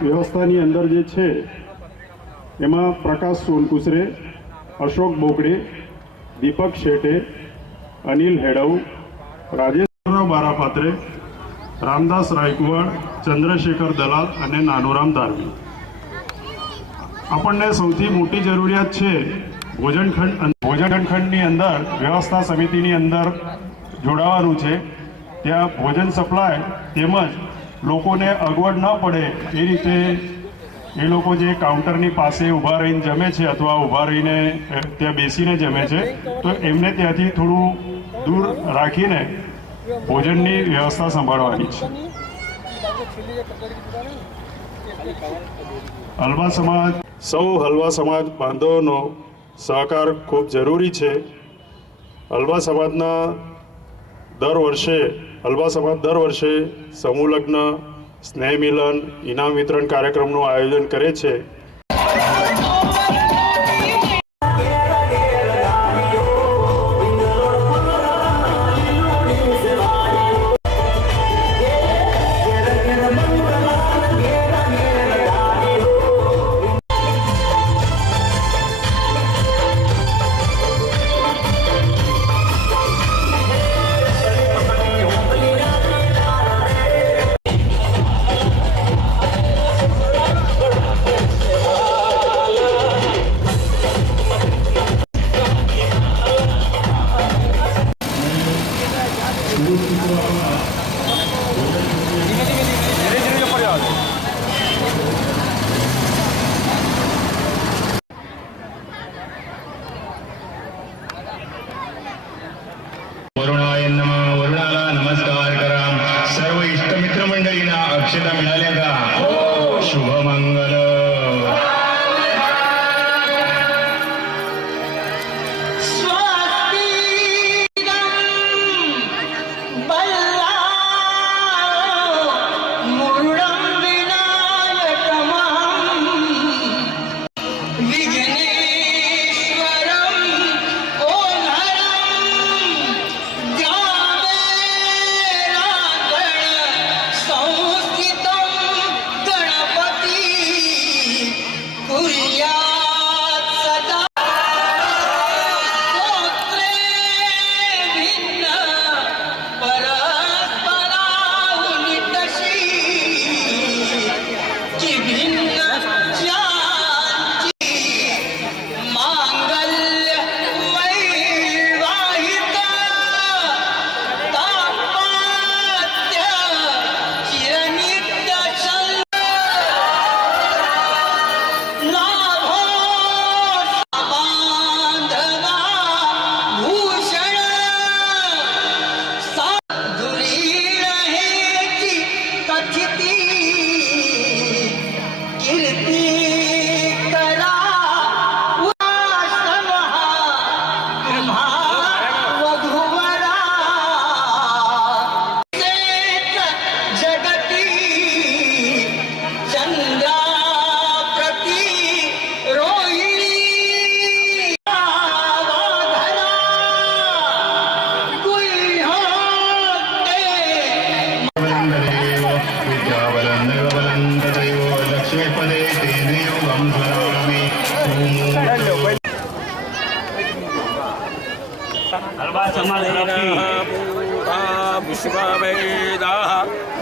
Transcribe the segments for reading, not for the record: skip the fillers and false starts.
વ્યવસ્થાની અંદર જે છે એમાં પ્રકાશ સોનકુસરે, અશોક બોકડે, દીપક શેઠે, અનિલ હેડવ, રાજેશરાવ બારાપાત્રે, રામદાસ રાયકવાડ, ચંદ્રશેખર દલાલ અને નાનુરામ દારવી. આપણને સૌથી મોટી જરૂરિયાત છે ભોજનખંડની અંદર વ્યવસ્થા સમિતિની અંદર જોડાવાનું છે. ત્યાં ભોજન સપ્લાય તેમજ લોકોને અગવડ ન પડે એ રીતે એ લોકો જે કાઉન્ટરની પાસે ઊભા રહીને જમે છે અથવા ઊભા રહીને ત્યાં બેસીને જમે છે તો એમને ત્યાંથી થોડું દૂર રાખીને ભોજનની વ્યવસ્થા સંભાળવાની છે. હલવા સમાજ, સૌ હલવા સમાજ બાંધવોનો સહકાર ખૂબ જરૂરી છે. હલવા સમાજ દર વર્ષે સમૂહ લગ્ન, સ્નેહ મિલન, ઇનામ વિતરણ કાર્યક્રમનું આયોજન કરે છે. नमस्कार करा. सर्व इष्टमित्र मंडळींना अक्षता मिळाल्या का? शुभमंगल. हलवा समाज विश्ववेदाः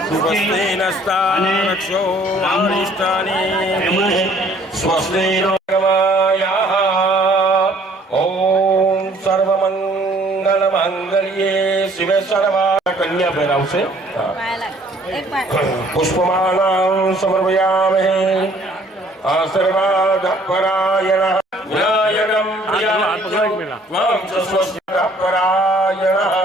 सुवस्तेनस्तारक्षो अरिष्टानि स्वस्तेनो गवायाः. ओम सर्वमंगलमांगल्ये शिवे सर्वा. कन्या પહેરાવશે. પુષ્પમાલાં સમર્પયામહે. આશીર્વાદ પરાયણः વિનાયકં પ્રિયં ત્વં ચ સ્વસ્તિ પરાયણः.